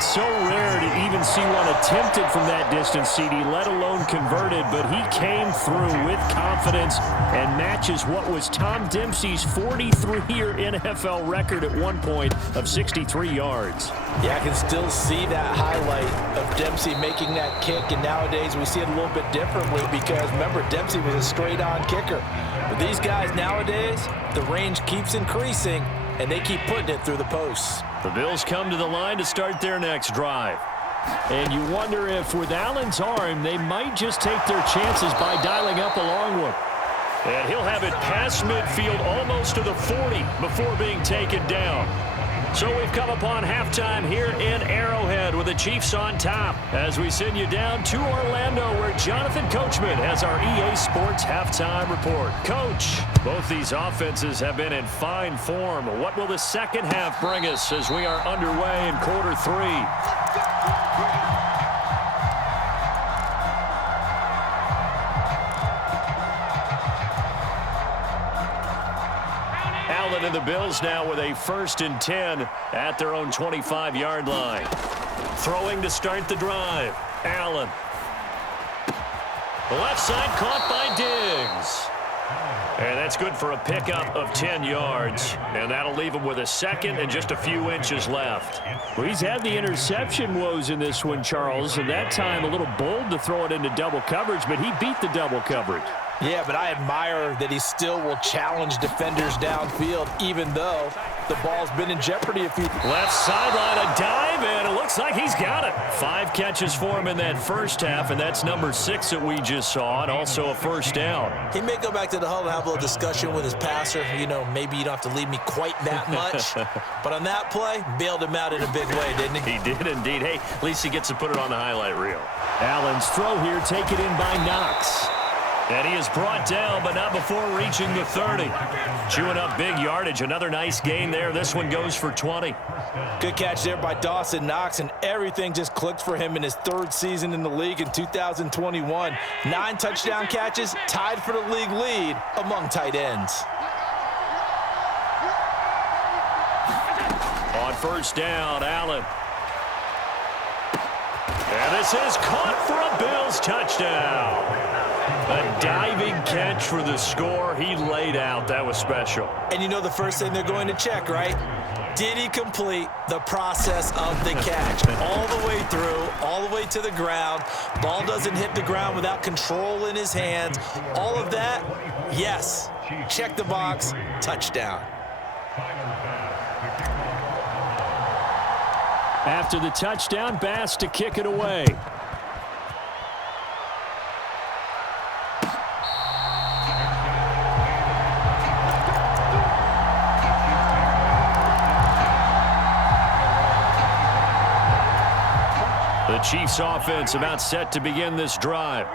It's so rare to even see one attempted from that distance, CD, let alone converted, but he came through with confidence and matches what was Tom Dempsey's 43-year NFL record at one point of 63 yards. Yeah, I can still see that highlight of Dempsey making that kick, and nowadays we see it a little bit differently because, remember, Dempsey was a straight-on kicker. But these guys nowadays, the range keeps increasing, and they keep putting it through the posts. The Bills come to the line to start their next drive. And you wonder if, with Allen's arm, they might just take their chances by dialing up a long one. And he'll have it past midfield almost to the 40 before being taken down. So we've come upon halftime here in Arrowhead with the Chiefs on top as we send you down to Orlando where Jonathan Coachman has our EA Sports halftime report. Coach, both these offenses have been in fine form. What will the second half bring us as we are underway in quarter three? Allen and the Bills now with a 1st and 10 at their own 25-yard line. Throwing to start the drive. Allen. Left side caught by Diggs. And that's good for a pickup of 10 yards. And that'll leave him with a second and just a few inches left. Well, he's had the interception woes in this one, Charles, and that time a little bold to throw it into double coverage, but he beat the double coverage. Yeah, but I admire that he still will challenge defenders downfield, even though the ball's been in jeopardy a few. Left sideline, a dive, and it looks like he's got it. 5 catches for him in that first half, and that's number 6 that we just saw, and also a first down. He may go back to the huddle and have a little discussion with his passer. You know, maybe you don't have to lead me quite that much. But on that play, bailed him out in a big way, didn't he? He did indeed. Hey, at least he gets to put it on the highlight reel. Allen's throw here, taken in by Knox. And he is brought down, but not before reaching the 30. Chewing up big yardage. Another nice gain there. This one goes for 20. Good catch there by Dawson Knox, and everything just clicked for him in his 3rd season in the league in 2021. 9 touchdown catches, tied for the league lead among tight ends. On first down, Allen. And this is caught for a Bills touchdown. A diving catch for the score. He laid out. That was special. And you know the first thing they're going to check, right? Did he complete the process of the catch? All the way through, all the way to the ground. Ball doesn't hit the ground without control in his hands. All of that, yes. Check the box, touchdown. After the touchdown, Bass to kick it away. The Chiefs offense about set to begin this drive.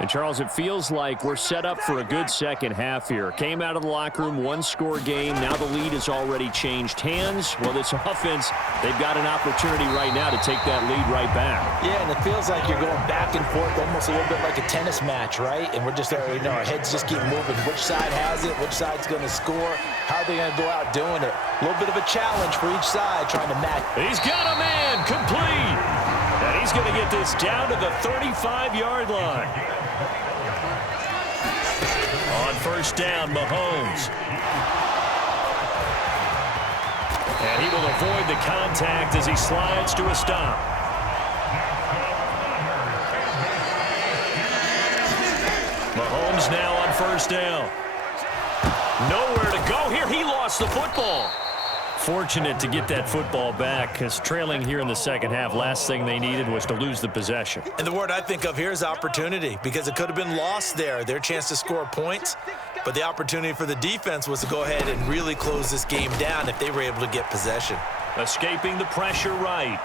And, Charles, it feels like we're set up for a good second half here. Came out of the locker room, 1-score game. Now the lead has already changed hands. Well, this offense, they've got an opportunity right now to take that lead right back. Yeah, and it feels like you're going back and forth, almost a little bit like a tennis match, right? And we're just, you know, our heads just keep moving. Which side has it? Which side's going to score? How are they going to go out doing it? A little bit of a challenge for each side trying to match. He's got a man complete. And he's going to get this down to the 35-yard line. On first down, Mahomes. And he will avoid the contact as he slides to a stop. Mahomes now on first down. Nowhere to go here. He lost the football. Fortunate to get that football back because trailing here in the second half, last thing they needed was to lose the possession. And the word I think of here is opportunity because it could have been lost there. Their chance to score points, but the opportunity for the defense was to go ahead and really close this game down if they were able to get possession. Escaping the pressure right.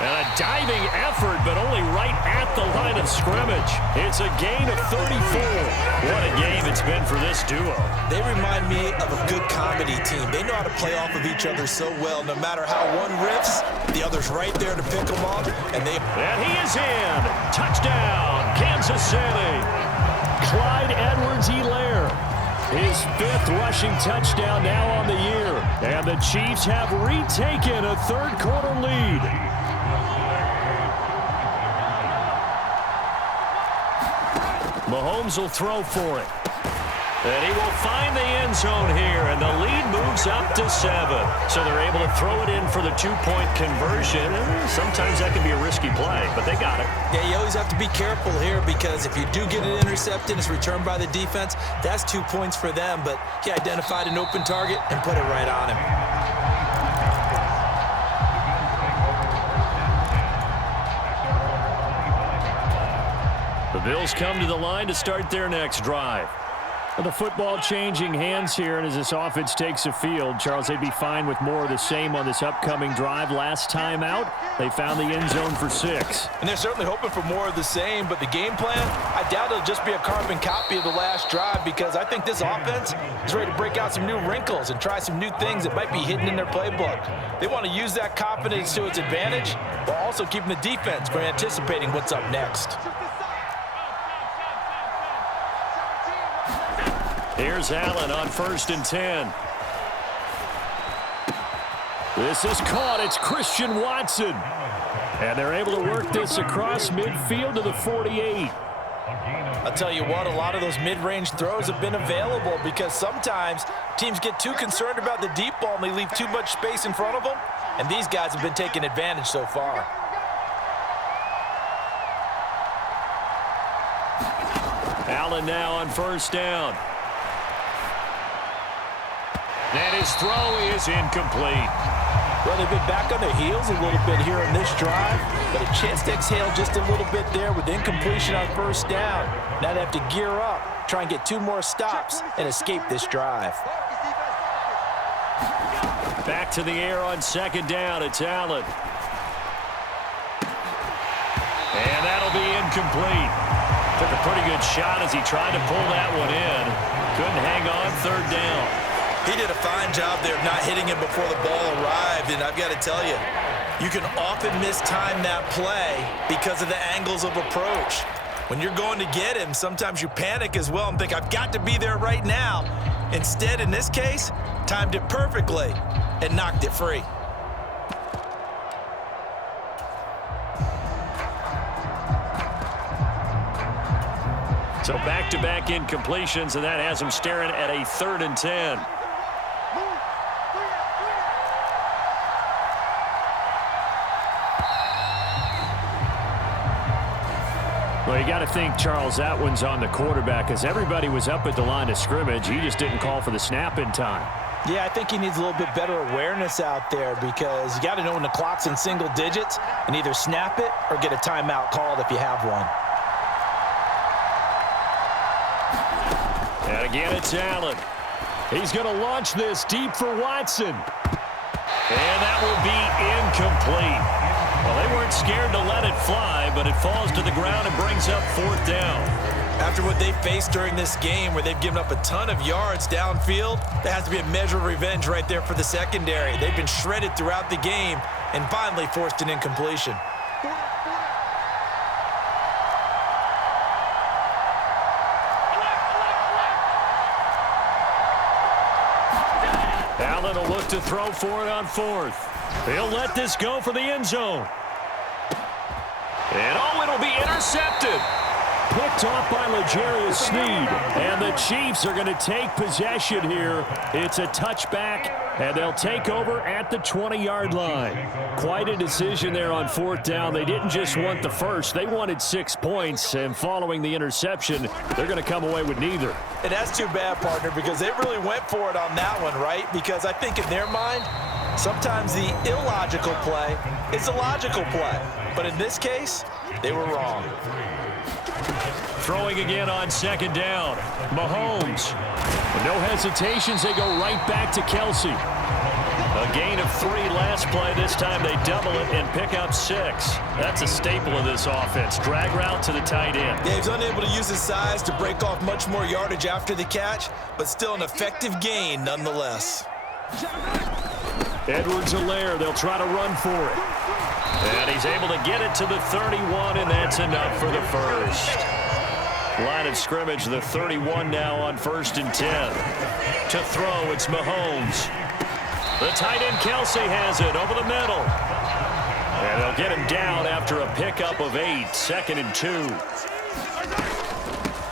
And a diving effort, but only right at the line of scrimmage. It's a gain of 34. What a game it's been for this duo. They remind me of a good comedy team. They know how to play off of each other so well. No matter how one riffs, the other's right there to pick them up. And he is in. Touchdown, Kansas City. Clyde Edwards-Helaire. His 5th rushing touchdown now on the year. And the Chiefs have retaken a third-quarter lead. Mahomes will throw for it. And he will find the end zone here, and the lead moves up to 7. So they're able to throw it in for the 2-point conversion. Sometimes that can be a risky play, but they got it. Yeah, you always have to be careful here because if you do get it intercepted, it's returned by the defense, that's 2 points for them. But he identified an open target and put it right on him. The Bills come to the line to start their next drive. The football changing hands here, and as this offense takes the field, Charles, they'd be fine with more of the same on this upcoming drive. Last time out, they found the end zone for 6. And they're certainly hoping for more of the same, but the game plan, I doubt it'll just be a carbon copy of the last drive because I think this offense is ready to break out some new wrinkles and try some new things that might be hidden in their playbook. They want to use that confidence to its advantage while also keeping the defense from anticipating what's up next. Here's Allen on 1st and 10. This is caught. It's Christian Watson. And they're able to work this across midfield to the 48. I'll tell you what, a lot of those mid-range throws have been available because sometimes teams get too concerned about the deep ball and they leave too much space in front of them. And these guys have been taking advantage so far. Allen now on 1st down. And his throw is incomplete. Well, they've been back on their heels a little bit here on this drive, but a chance to exhale just a little bit there with incompletion on 1st down. Now they have to gear up, try and get 2 more stops, and escape this drive. Back to the air on 2nd down. It's Allen. And that'll be incomplete. Took a pretty good shot as he tried to pull that one in. Couldn't hang on 3rd down. He did a fine job there of not hitting him before the ball arrived, and I've got to tell you, you can often mistime that play because of the angles of approach. When you're going to get him, sometimes you panic as well and think, I've got to be there right now. Instead, in this case, timed it perfectly and knocked it free. So back-to-back incompletions, and that has him staring at a 3rd and 10. Well, you got to think, Charles, that one's on the quarterback as everybody was up at the line of scrimmage. He just didn't call for the snap in time. Yeah, I think he needs a little bit better awareness out there because you got to know when the clock's in single digits and either snap it or get a timeout called if you have one. And again, it's Allen. He's going to launch this deep for Watson. And that will be incomplete. Well, they weren't scared to let it fly, but it falls to the ground and brings up 4th down. After what they faced during this game where they've given up a ton of yards downfield, there has to be a measure of revenge right there for the secondary. They've been shredded throughout the game and finally forced an incompletion. Allen will look to throw for it on 4th. He'll let this go for the end zone. And oh, it'll be intercepted. Picked off by L'Jarius Sneed. And the Chiefs are going to take possession here. It's a touchback, and they'll take over at the 20-yard line. Quite a decision there on 4th down. They didn't just want the first. They wanted 6 points, and following the interception, they're going to come away with neither. And that's too bad, partner, because they really went for it on that one, right? Because I think in their mind, sometimes the illogical play is a logical play. But in this case, they were wrong. Throwing again on 2nd down. Mahomes. With no hesitations, they go right back to Kelsey. A gain of 3 last play. This time they double it and pick up 6. That's a staple of this offense. Drag route to the tight end. Yeah, he's unable to use his size to break off much more yardage after the catch, but still an effective gain nonetheless. Edwards-Helaire, they'll try to run for it. And he's able to get it to the 31, and that's enough for the first. Line of scrimmage, the 31 now on 1st and 10. To throw, it's Mahomes. The tight end Kelsey has it over the middle. And they'll get him down after a pickup of 8, 2nd and 2.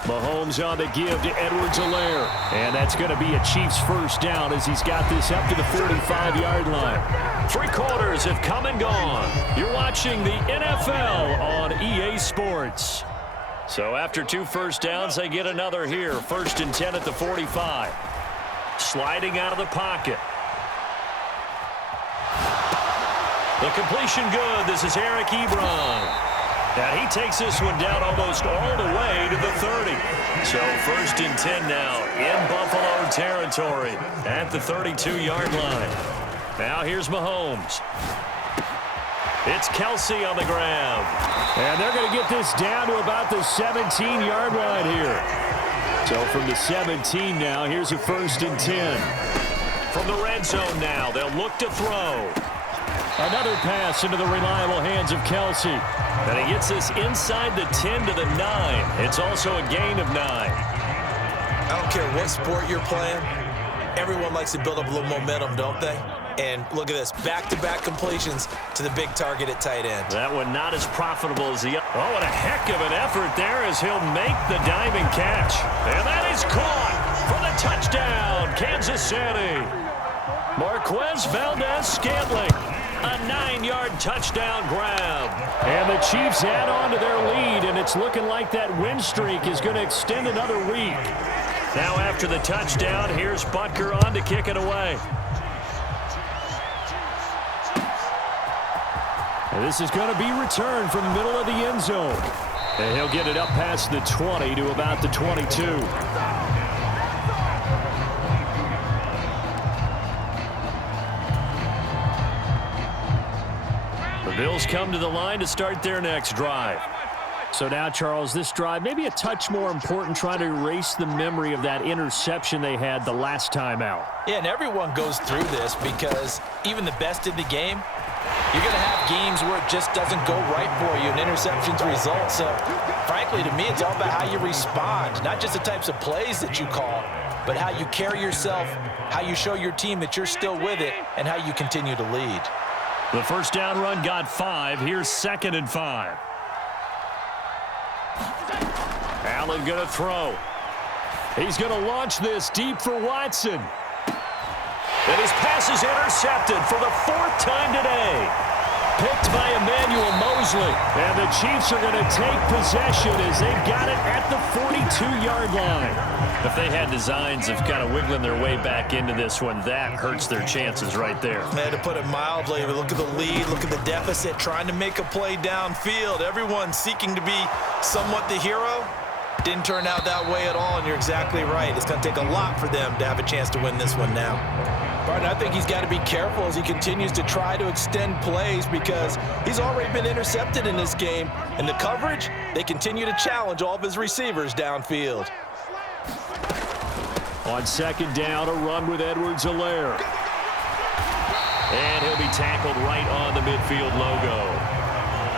Mahomes on the give to Edwards-Helaire. And that's going to be a Chiefs first down as he's got this up to the 45-yard line. 3 quarters have come and gone. You're watching the NFL on EA Sports. So after 2 first downs, they get another here. 1st and 10 at the 45. Sliding out of the pocket. The completion good. This is Eric Ebron. And he takes this one down almost all the way to the 30. So 1st and 10 now in Buffalo territory at the 32-yard line. Now here's Mahomes. It's Kelsey on the ground. And they're going to get this down to about the 17-yard line here. So from the 17 now, here's a 1st and 10. From the red zone now, they'll look to throw. Another pass into the reliable hands of Kelsey. And he gets this inside the 10 to the 9. It's also a gain of 9. I don't care what sport you're playing. Everyone likes to build up a little momentum, don't they? And look at this, back-to-back completions to the big target at tight end. That one not as profitable as the... Oh, and a heck of an effort there as he'll make the diving catch. And that is caught for the touchdown, Kansas City. Marquez Valdez-Scantling. A 9-yard touchdown grab. And the Chiefs add on to their lead, and it's looking like that win streak is going to extend another week. Now after the touchdown, here's Butker on to kick it away. And this is going to be returned from the middle of the end zone. And he'll get it up past the 20 to about the 22. The Bills come to the line to start their next drive. So now, Charles, this drive maybe a touch more important, trying to erase the memory of that interception they had the last time out. Yeah, and everyone goes through this because even the best in the game, you're going to have games where it just doesn't go right for you and interceptions result. So, frankly, to me, it's all about how you respond, not just the types of plays that you call, but how you carry yourself, how you show your team that you're still with it, and how you continue to lead. The first down run got 5. Here's 2nd and 5. Allen going to throw. He's going to launch this deep for Watson. And his pass is intercepted for the 4th time today. Picked by Emmanuel Mosley. And the Chiefs are going to take possession as they've got it at the 42-yard line. If they had designs of kind of wiggling their way back into this one, that hurts their chances right there. Man, to put it mildly, look at the lead, look at the deficit, trying to make a play downfield. Everyone seeking to be somewhat the hero. Didn't turn out that way at all, and you're exactly right. It's going to take a lot for them to have a chance to win this one now. Barton, I think he's got to be careful as he continues to try to extend plays because he's already been intercepted in this game. And the coverage, they continue to challenge all of his receivers downfield. On 2nd down, a run with Edwards-Helaire. And he'll be tackled right on the midfield logo.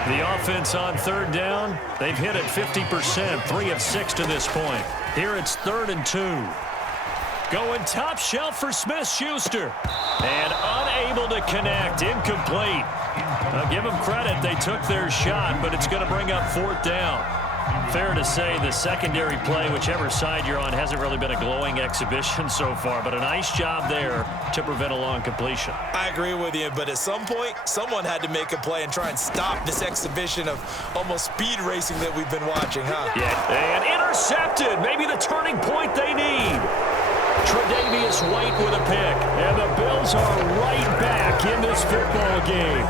The offense on 3rd down, they've hit it 50%, 3 of 6 to this point. Here it's 3rd and 2. Going top shelf for Smith-Schuster. And unable to connect, incomplete. I'll give them credit, they took their shot, but it's going to bring up 4th down. Fair to say the secondary play, whichever side you're on, hasn't really been a glowing exhibition so far, but a nice job there to prevent a long completion. I agree with you, but at some point, someone had to make a play and try and stop this exhibition of almost speed racing that we've been watching, huh? Yeah, and intercepted. Maybe the turning point they need. Tre'Davious White with a pick, and the Bills are right back in this football game.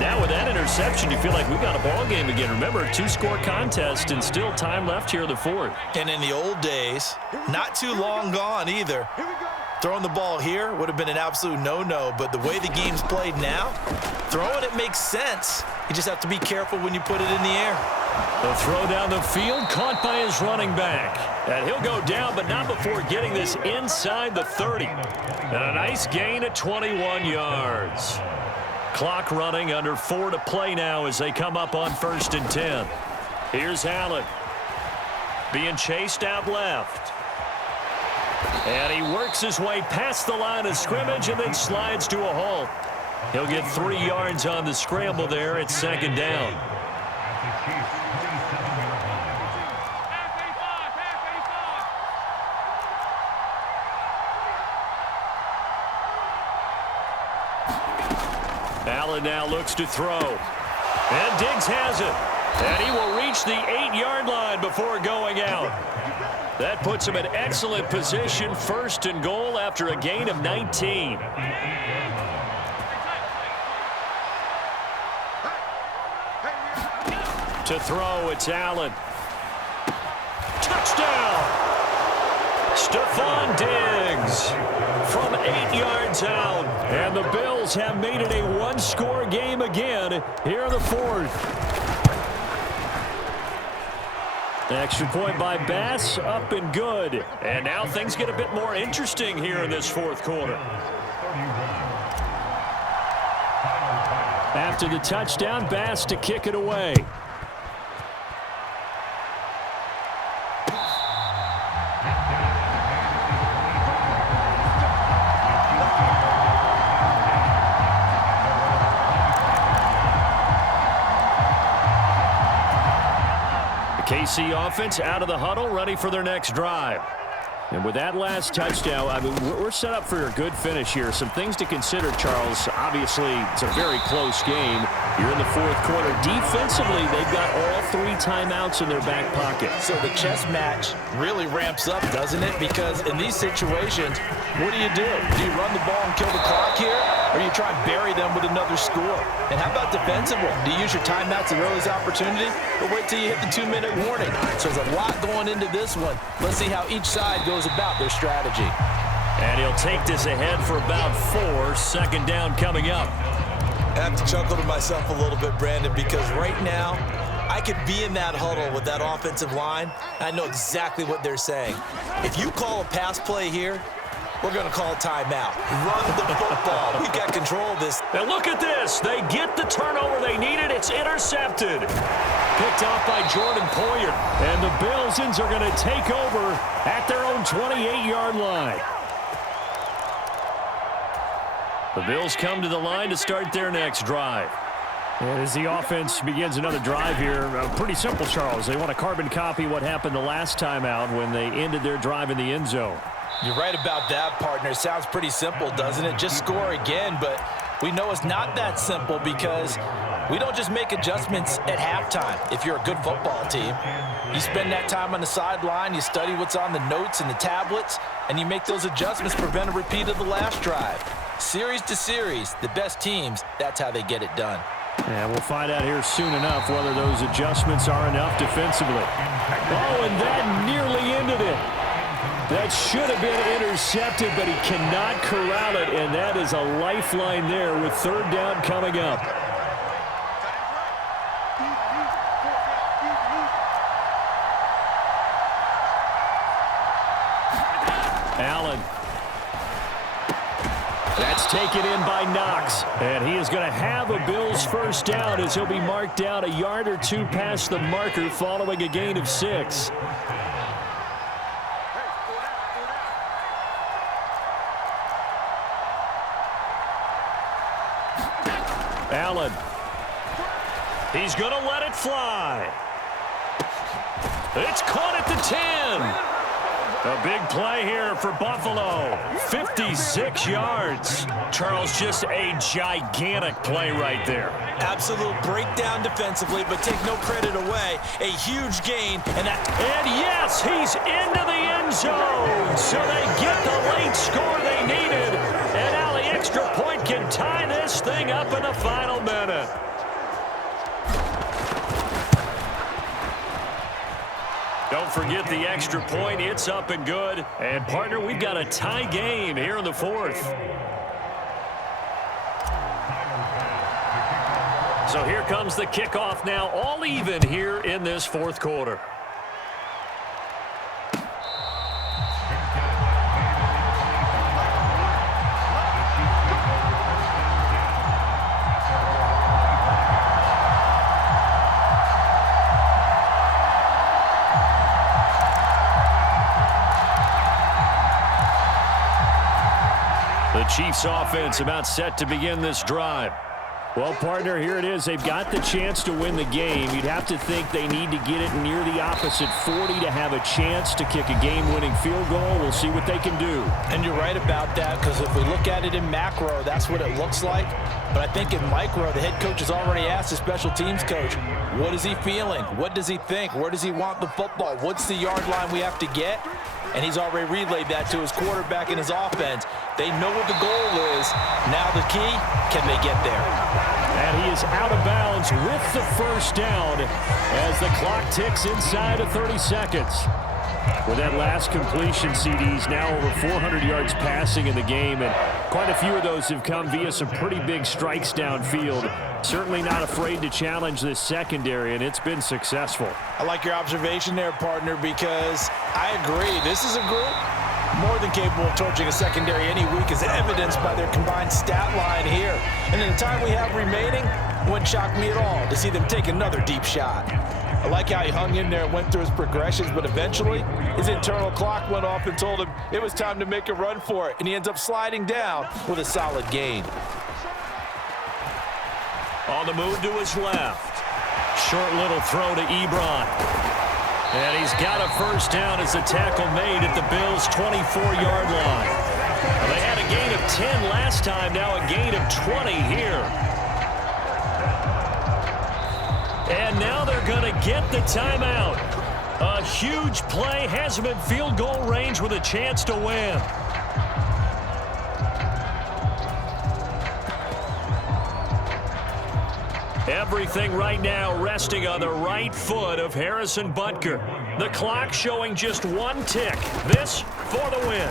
Now with that interception, you feel like we've got a ball game again. Remember, a 2-score contest and still time left here in the 4th. And in the old days, not too long gone either, throwing the ball here would have been an absolute no-no, but the way the game's played now, throwing it makes sense. You just have to be careful when you put it in the air. The throw down the field, caught by his running back. And he'll go down, but not before getting this inside the 30. And a nice gain at 21 yards. Clock running, under 4 to play now as they come up on 1st and 10. Here's Allen. Being chased out left. And he works his way past the line of scrimmage and then slides to a halt. He'll get 3 yards on the scramble there at 2nd down. Allen now looks to throw. And Diggs has it. And he will reach the 8-yard line before going out. That puts him in excellent position, 1st and goal after a gain of 19. To throw, it's Allen. Touchdown! Stephon Diggs from 8 yards out. And the Bills have made it a one-score game again here in the 4th. Extra point by Bass, up and good. And now things get a bit more interesting here in this 4th quarter. After the touchdown, Bass to kick it away. KC offense out of the huddle, ready for their next drive. And with that last touchdown, I mean, we're set up for a good finish here. Some things to consider, Charles. Obviously, it's a very close game. You're in the 4th quarter. Defensively, they've got all 3 timeouts in their back pocket. So the chess match really ramps up, doesn't it? Because in these situations, what do? Do you run the ball and kill the clock here? Or do you try and bury them with another score? And how about defensively? Do you use your timeouts at earliest opportunity? Or wait till you hit the 2-minute warning? So there's a lot going into this one. Let's see how each side goes about their strategy. And he'll take this ahead for about 4. 2nd down coming up. I have to chuckle to myself a little bit, Brandon, because right now I could be in that huddle with that offensive line. I know exactly what they're saying. If you call a pass play here, we're going to call a timeout. Run the football. We got control of this. And look at this. They get the turnover they needed. It's intercepted. Picked off by Jordan Poyer. And the Bills are going to take over at their own 28-yard line. The Bills come to the line to start their next drive. And as the offense begins another drive here, pretty simple, Charles. They want to carbon copy what happened the last time out when they ended their drive in the end zone. You're right about that, partner. It sounds pretty simple, doesn't it? Just score again, but we know it's not that simple because we don't just make adjustments at halftime. If you're a good football team, you spend that time on the sideline, you study what's on the notes and the tablets, and you make those adjustments to prevent a repeat of the last drive. Series to series, the best teams, that's how they get it done. And we'll find out here soon enough whether those adjustments are enough defensively. Oh, and that nearly ended it. That should have been intercepted, but he cannot corral it, and that is a lifeline there with 3rd down coming up. Allen. That's taken in by Knox, and he is going to have a Bills 1st down as he'll be marked down a yard or 2 past the marker following a gain of 6. Allen. He's going to let it fly. It's caught at the 10. A big play here for Buffalo. 56 yards. Charles, just a gigantic play right there. Absolute breakdown defensively, but take no credit away. A huge gain. And yes, he's into the end zone. So they get the late score they needed. And now the extra point can tie this thing up in the final minute. Don't forget the extra point. It's up and good. And, partner, we've got a tie game here in the 4th. So here comes the kickoff now, all even here in this 4th quarter. The Chiefs offense about set to begin this drive. Well, partner, here it is. They've got the chance to win the game. You'd have to think they need to get it near the opposite 40 to have a chance to kick a game-winning field goal. We'll see what they can do. And you're right about that, because if we look at it in macro, that's what it looks like. But I think in micro, the head coach has already asked the special teams coach, what is he feeling? What does he think? Where does he want the football? What's the yard line we have to get? And he's already relayed that to his quarterback and his offense. They know what the goal is. Now the key, can they get there? And he is out of bounds with the first down as the clock ticks inside of 30 seconds. With that last completion, CD's now over 400 yards passing in the game, and quite a few of those have come via some pretty big strikes downfield. Certainly not afraid to challenge this secondary, and it's been successful. I like your observation there, partner, because I agree. This is a group more than capable of torching a secondary any week, as evidenced by their combined stat line here. And in the time we have remaining, it wouldn't shock me at all to see them take another deep shot. I like how he hung in there and went through his progressions, but eventually his internal clock went off and told him it was time to make a run for it, and he ends up sliding down with a solid gain. On the move to his left. Short little throw to Ebron. And he's got a first down as the tackle made at the Bills' 24-yard line. Well, they had a gain of 10 last time, now a gain of 20 here. And now they're going to get the timeout. A huge play has him in field goal range with a chance to win. Everything right now resting on the right foot of Harrison Butker. The clock showing just one tick. This for the win.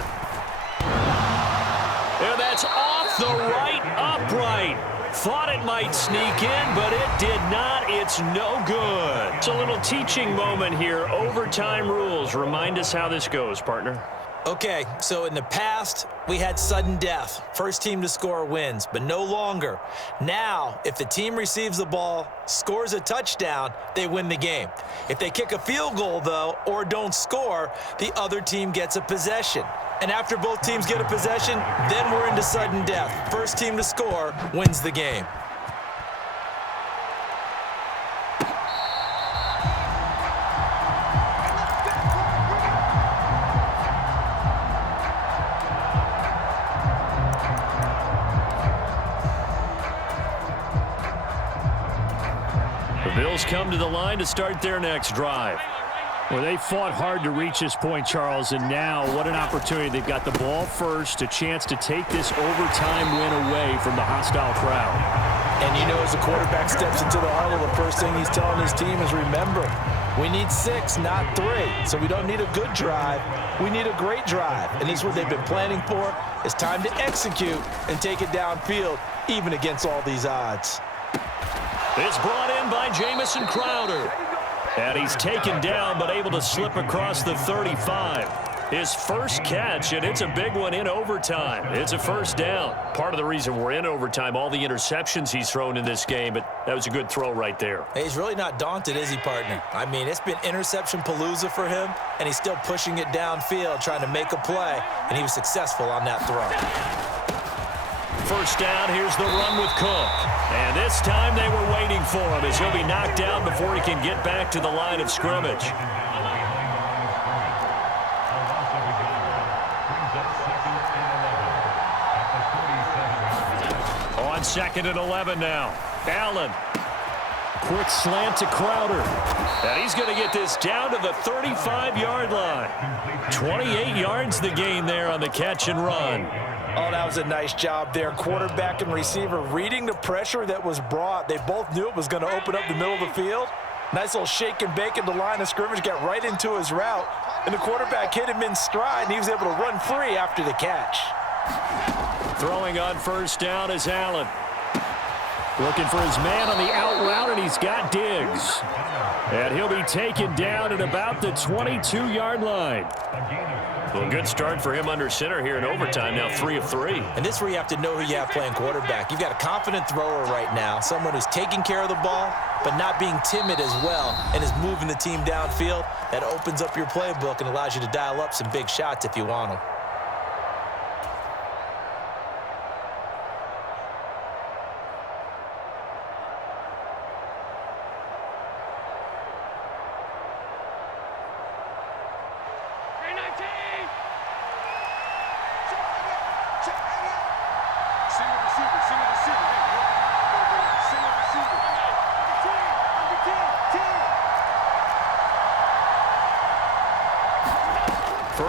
And that's off the right upright. Thought it might sneak in, but it did not. It's no good. It's a little teaching moment here. Overtime rules. Remind us how this goes, partner. Okay, so in the past, we had sudden death. First team to score wins, but no longer. Now, if the team receives the ball, scores a touchdown, they win the game. If they kick a field goal, though, or don't score, the other team gets a possession. And after both teams get a possession, then we're into sudden death. First team to score wins the game. Bills come to the line to start their next drive. Well, they fought hard to reach this point, Charles, and now what an opportunity. They've got the ball first, a chance to take this overtime win away from the hostile crowd. And you know, as the quarterback steps into the huddle, the first thing he's telling his team is, remember, we need 6, not 3. So we don't need a good drive. We need a great drive. And this is what they've been planning for. It's time to execute and take it downfield, even against all these odds. It's brought in by Jamison Crowder. And he's taken down, but able to slip across the 35. His first catch, and it's a big one in overtime. It's a first down. Part of the reason we're in overtime, all the interceptions he's thrown in this game, but that was a good throw right there. Hey, he's really not daunted, is he, partner? I mean, it's been interception palooza for him, and he's still pushing it downfield, trying to make a play, and he was successful on that throw. First down, here's the run with Cook. And this time they were waiting for him as he'll be knocked down before he can get back to the line of scrimmage. On 2nd and 11 now. Allen. Quick slant to Crowder. And he's going to get this down to the 35-yard line. 28 yards the gain there on the catch and run. Oh, that was a nice job there. Quarterback and receiver reading the pressure that was brought. They both knew it was going to open up the middle of the field. Nice little shake and bake at the line of scrimmage, got right into his route. And the quarterback hit him in stride, and he was able to run free after the catch. Throwing on first down is Allen. Looking for his man on the out route, and he's got Diggs. And he'll be taken down at about the 22-yard line. Well, good start for him under center here in overtime, now 3 of 3. And this is where you have to know who you have playing quarterback. You've got a confident thrower right now, someone who's taking care of the ball, but not being timid as well, and is moving the team downfield. That opens up your playbook and allows you to dial up some big shots if you want them.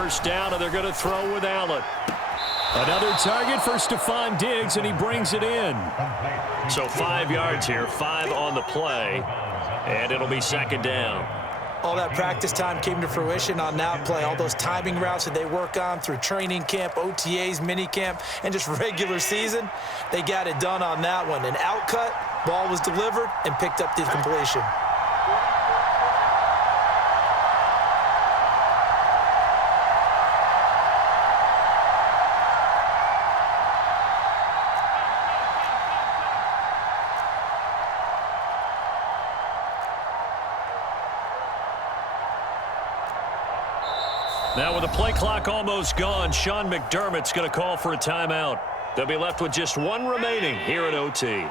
first down, and they're going to throw with Allen. Another target for Stephon Diggs, and he brings it in. So 5 yards here, 5 on the play, and it'll be second down. All that practice time came to fruition on that play. All those timing routes that they work on through training camp, OTAs, minicamp, and just regular season, they got it done on that one. An outcut, ball was delivered, and picked up the completion. Now with the play clock almost gone, Sean McDermott's going to call for a timeout. They'll be left with just one remaining here at OT.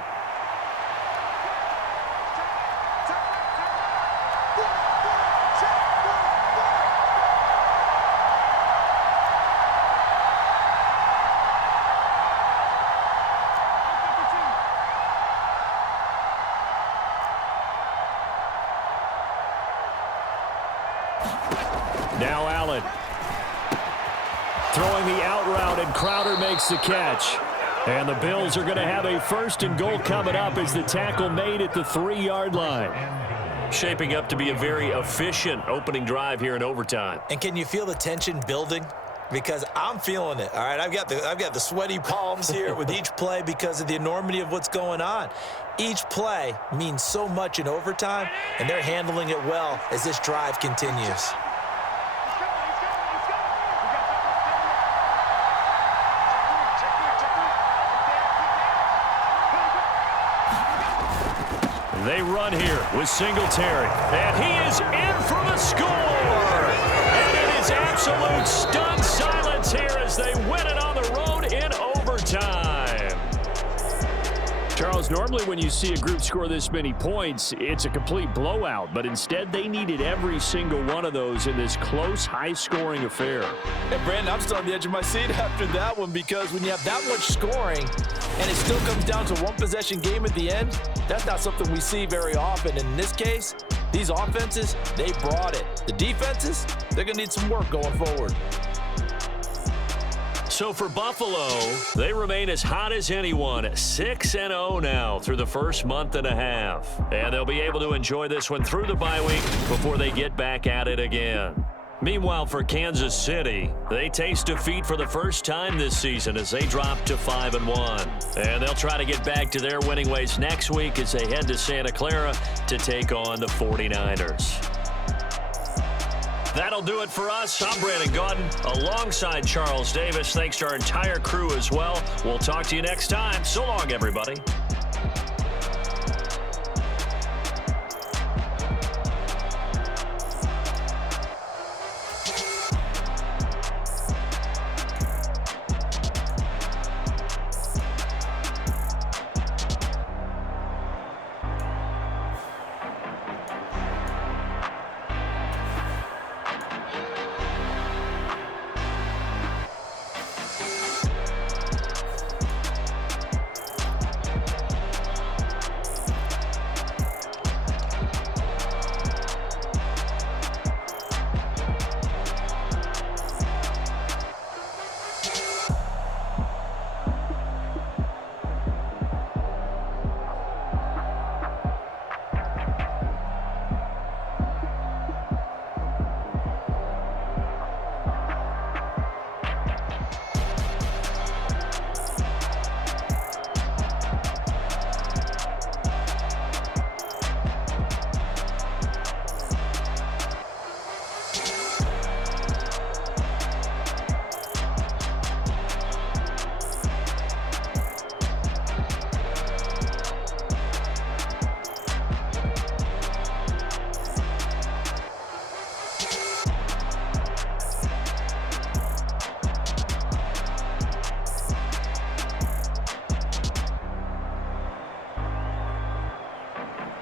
Now Allen. Throwing the out route, and Crowder makes the catch. And the Bills are going to have a first and goal coming up as the tackle made at the 3-yard line. Shaping up to be a very efficient opening drive here in overtime. And can you feel the tension building? Because I'm feeling it. All right, I've got the sweaty palms here with each play because of the enormity of what's going on. Each play means so much in overtime, and they're handling it well as this drive continues. They run here with Singletary, and he is in for the score. And it is absolute stunned silence here as they win it on the road in overtime. Charles, normally when you see a group score this many points, it's a complete blowout, but instead they needed every single one of those in this close, high-scoring affair. And Brandon, I'm still on the edge of my seat after that one because when you have that much scoring and it still comes down to one possession game at the end, that's not something we see very often. And in this case, these offenses, they brought it. The defenses, they're going to need some work going forward. So for Buffalo, they remain as hot as anyone, 6-0 now through the first month and a half. And they'll be able to enjoy this one through the bye week before they get back at it again. Meanwhile, for Kansas City, they taste defeat for the first time this season as they drop to 5-1. And they'll try to get back to their winning ways next week as they head to Santa Clara to take on the 49ers. That'll do it for us. I'm Brandon Gaudin alongside Charles Davis. Thanks to our entire crew as well. We'll talk to you next time. So long, everybody.